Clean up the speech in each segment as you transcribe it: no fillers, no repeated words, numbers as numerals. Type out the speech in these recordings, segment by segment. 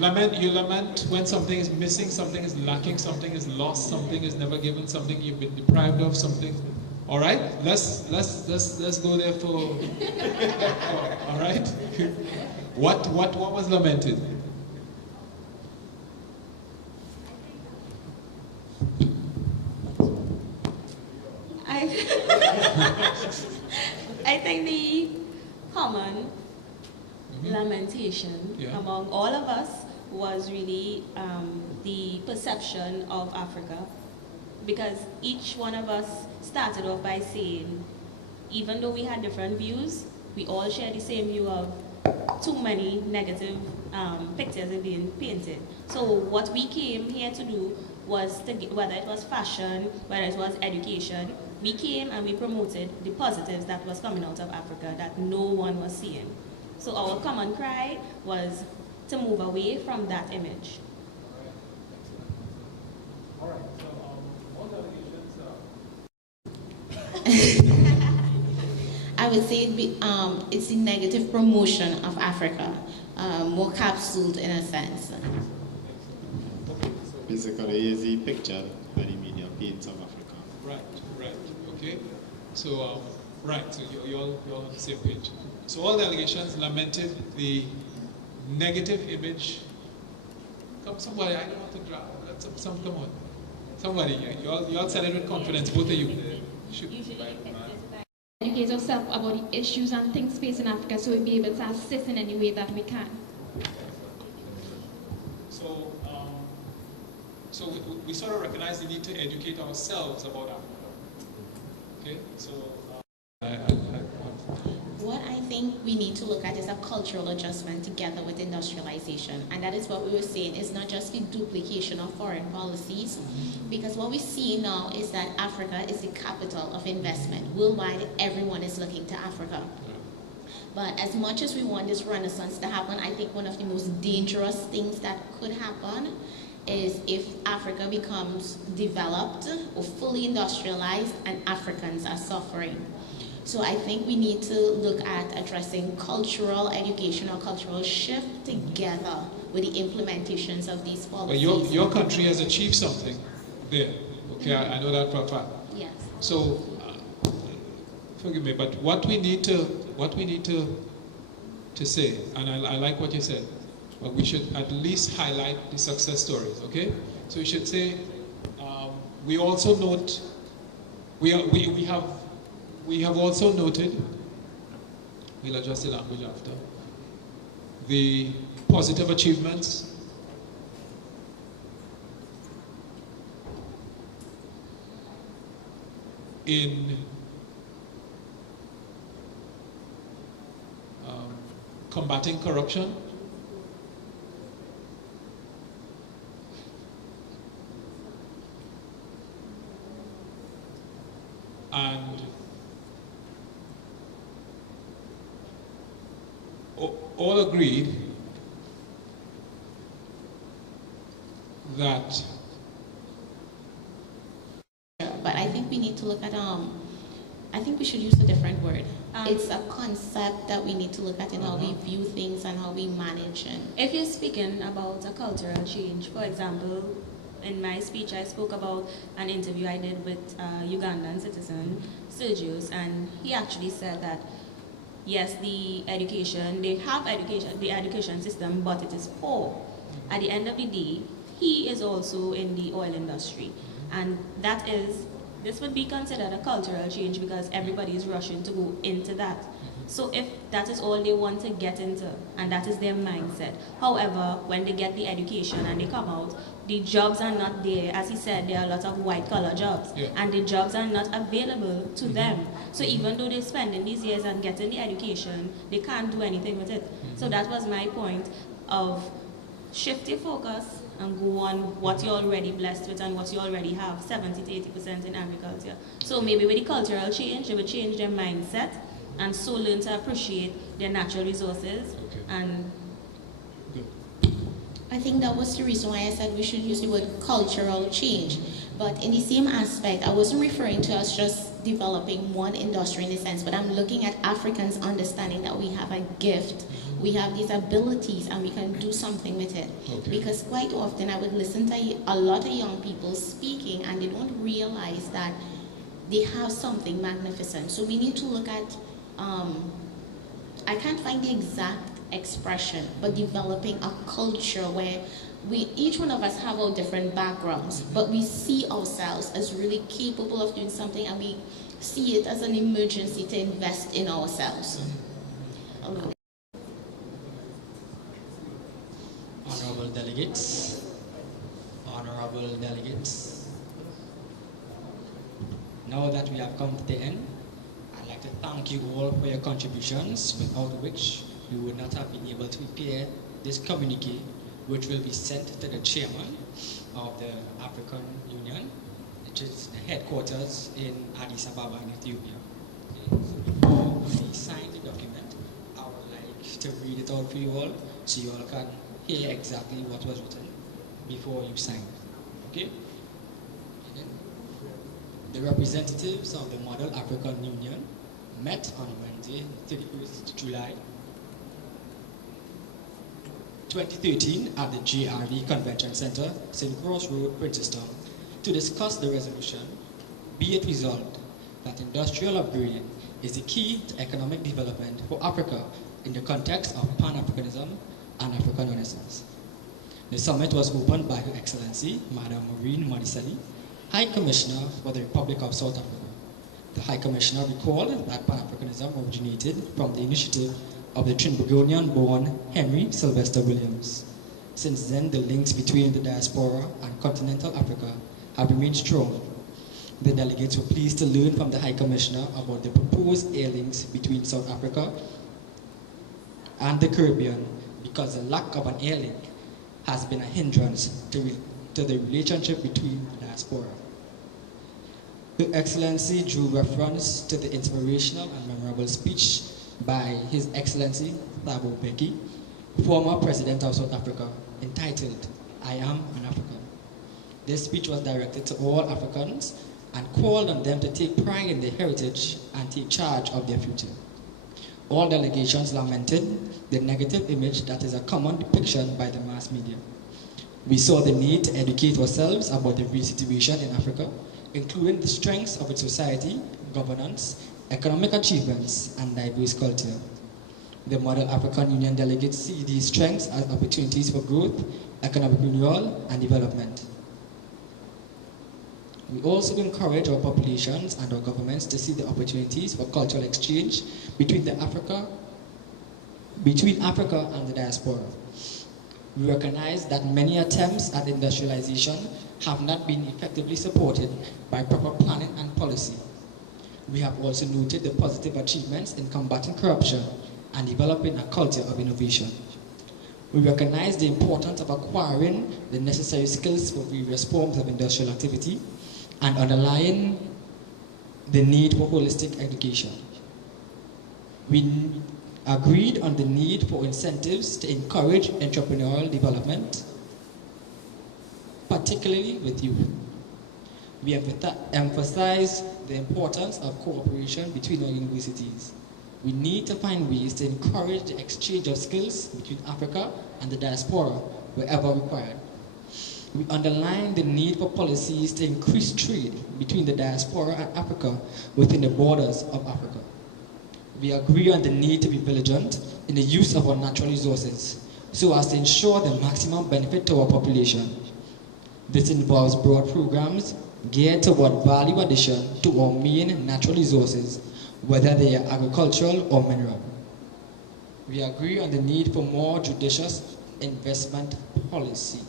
You lament when something is missing, something is lacking, something is lost, something is never given, something you've been deprived of, something. All right, let's go there for. All right, what was lamented? I think the common lamentation among all of us was really the perception of Africa, because each one of us started off by saying, even though we had different views, we all share the same view of too many negative pictures are being painted. So what we came here to do was, whether it was fashion, whether it was education, we came and we promoted the positives that was coming out of Africa that no one was seeing. So our common cry was to move away from that image. All right. So what allegations? I would say it's the negative promotion of Africa, more capsuled in a sense. Basically, is the picture that the media paints of Africa. Right. Okay. So, so you're all on the same page. So all the allegations lamented the negative image. Come, somebody, I don't want to grab. Come on. Somebody, you all said it with confidence, both of you. Educate ourselves about the issues and things facing Africa so we'll be able to assist in any way that we can. So we sort of recognize the need to educate ourselves about Africa. Okay, so what I think we need to look at is a cultural adjustment together with industrialization, and that is what we were saying. It's not just the duplication of foreign policies, because what we see now is that Africa is the capital of investment. Worldwide, everyone is looking to Africa. But as much as we want this renaissance to happen, I think one of the most dangerous things that could happen is if Africa becomes developed or fully industrialized and Africans are suffering. So I think we need to look at addressing cultural education or cultural shift together with the implementations of these policies. But your country has achieved something there. Okay, I know that for a fact. Yes. So forgive me, but what we need to say, and I like what you said, but we should at least highlight the success stories, okay? So we should say, we also note, we have also noted, we'll adjust the language after, the positive achievements in combating corruption, and all agreed that. But I think we need to look at I think we should use a different word. It's a concept that we need to look at in how we view things and how we manage. And if you're speaking about a cultural change, for example, in my speech I spoke about an interview I did with a Ugandan citizen, Sergius, and he actually said that yes, they have the education system, but it is poor. At the end of the day, he is also in the oil industry, and this would be considered a cultural change because everybody is rushing to go into that. So if that is all they want to get into, and that is their mindset. However, when they get the education and they come out, the jobs are not there. As he said, there are a lot of white-collar jobs, and the jobs are not available to them. So even though they're spending these years and getting the education, they can't do anything with it. So that was my point of shift your focus and go on what you're already blessed with and what you already have, 70 to 80% in agriculture. So maybe with the cultural change, they will change their mindset and so learn to appreciate their natural resources. And I think that was the reason why I said we should use the word cultural change. But in the same aspect, I wasn't referring to us just developing one industry in a sense, but I'm looking at Africans understanding that we have a gift we have these abilities and we can do something with it. Okay. Because quite often I would listen to a lot of young people speaking and they don't realize that they have something magnificent. So we need to look at, I can't find the exact expression, but developing a culture where each one of us have our different backgrounds, but we see ourselves as really capable of doing something, and we see it as an emergency to invest in ourselves. Honorable delegates, now that we have come to the end, I'd like to thank you all for your contributions, without which we would not have been able to prepare this communique, which will be sent to the chairman of the African Union, which is the headquarters in Addis Ababa in Ethiopia. Okay. So before we sign the document, I would like to read it out for you all, so you all can hear exactly what was written before you sign. Okay? The representatives of the Model African Union met on Wednesday, 31st July 2013 at the JRV Convention Center, St. Cross Road, Princeton, to discuss the resolution, be it resolved that industrial upgrading is the key to economic development for Africa in the context of Pan-Africanism and African Renaissance. The summit was opened by Her Excellency, Madam Maureen Modiselli, High Commissioner for the Republic of South Africa. The High Commissioner recalled that Pan-Africanism originated from the initiative of the Trinbagonian-born Henry Sylvester Williams. Since then, the links between the diaspora and continental Africa have remained strong. The delegates were pleased to learn from the High Commissioner about the proposed air links between South Africa and the Caribbean, because the lack of an air link has been a hindrance to the relationship between the diaspora. Her Excellency drew reference to the inspirational and memorable speech by His Excellency Thabo Mbeki, former President of South Africa, entitled, "I Am an African." This speech was directed to all Africans and called on them to take pride in their heritage and take charge of their future. All delegations lamented the negative image that is a common depiction by the mass media. We saw the need to educate ourselves about the real situation in Africa, including the strengths of its society, governance, economic achievements, and diverse culture. The Model African Union delegates see these strengths as opportunities for growth, economic renewal, and development. We also encourage our populations and our governments to see the opportunities for cultural exchange between Africa and the diaspora. We recognize that many attempts at industrialization have not been effectively supported by proper planning and policy. We have also noted the positive achievements in combating corruption and developing a culture of innovation. We recognize the importance of acquiring the necessary skills for various forms of industrial activity and underlying the need for holistic education. We agreed on the need for incentives to encourage entrepreneurial development, particularly with youth. We emphasize the importance of cooperation between our universities. We need to find ways to encourage the exchange of skills between Africa and the diaspora wherever required. We underline the need for policies to increase trade between the diaspora and Africa within the borders of Africa. We agree on the need to be vigilant in the use of our natural resources so as to ensure the maximum benefit to our population. This involves broad programs geared toward value addition to our main natural resources, whether they are agricultural or mineral. We agree on the need for more judicious investment policies.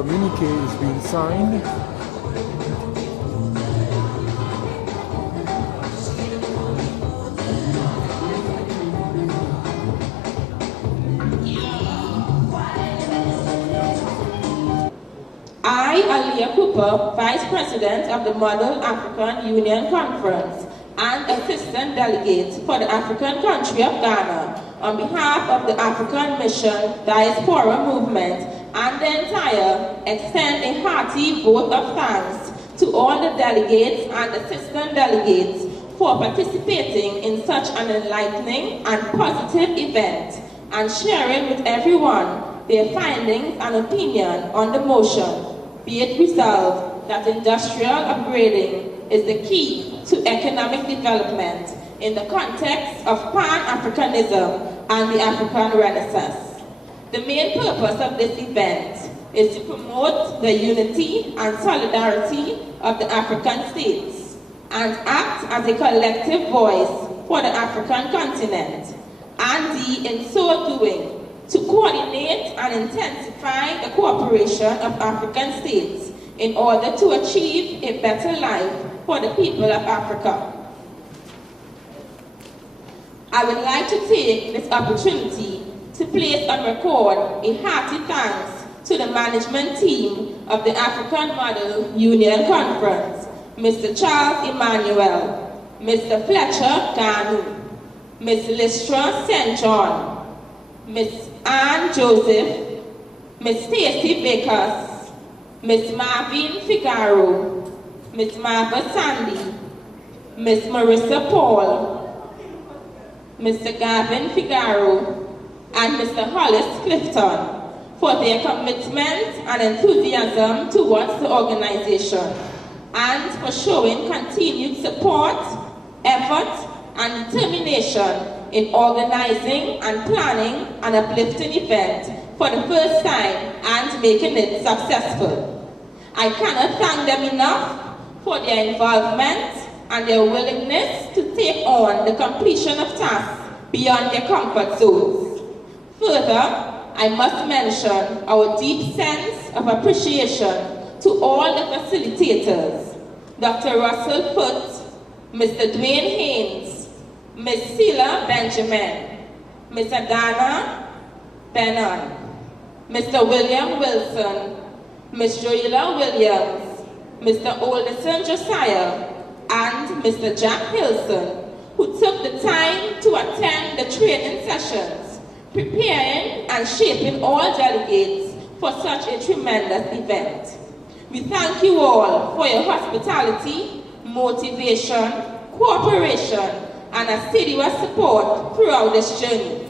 communique is being signed. I, Aliyah Cooper, Vice President of the Model African Union Conference and Assistant Delegate for the African country of Ghana, on behalf of the African Mission Diaspora Movement and the entire, extend a hearty vote of thanks to all the delegates and assistant delegates for participating in such an enlightening and positive event and sharing with everyone their findings and opinion on the motion. Be it resolved that industrial upgrading is the key to economic development in the context of Pan-Africanism and the African Renaissance. The main purpose of this event is to promote the unity and solidarity of the African states and act as a collective voice for the African continent, and in so doing, to coordinate and intensify the cooperation of African states in order to achieve a better life for the people of Africa. I would like to take this opportunity to place on record a hearty thanks to the management team of the African Model Union Conference, Mr. Charles Emmanuel, Mr. Fletcher Ganu, Ms. Lystra St. John, Ms. Anne Joseph, Ms. Stacy Bakers, Ms. Marvin Figaro, Ms. Marva Sandy, Ms. Marissa Paul, Mr. Gavin Figaro, and Mr. Hollis Clifton for their commitment and enthusiasm towards the organization, and for showing continued support, effort, and determination in organizing and planning an uplifting event for the first time and making it successful. I cannot thank them enough for their involvement and their willingness to take on the completion of tasks beyond their comfort zones. Further, I must mention our deep sense of appreciation to all the facilitators, Dr. Russell Foote, Mr. Dwayne Haynes, Ms. Sila Benjamin, Ms. Adana Benon, Mr. William Wilson, Ms. Joella Williams, Mr. Olderson Josiah, and Mr. Jack Hilson, who took the time to attend the training sessions, preparing and shaping all delegates for such a tremendous event. We thank you all for your hospitality, motivation, cooperation, and assiduous support throughout this journey.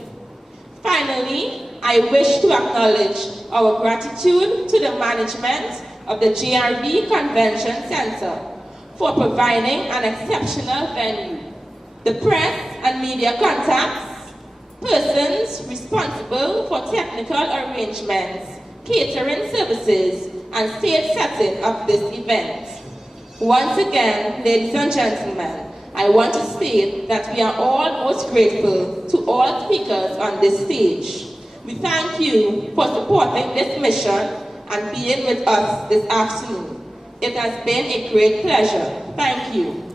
Finally, I wish to acknowledge our gratitude to the management of the GRB Convention Center for providing an exceptional venue, the press and media contacts, persons responsible for technical arrangements, catering services, and stage setting of this event. Once again, ladies and gentlemen, I want to state that we are all most grateful to all speakers on this stage. We thank you for supporting this mission and being with us this afternoon. It has been a great pleasure. Thank you.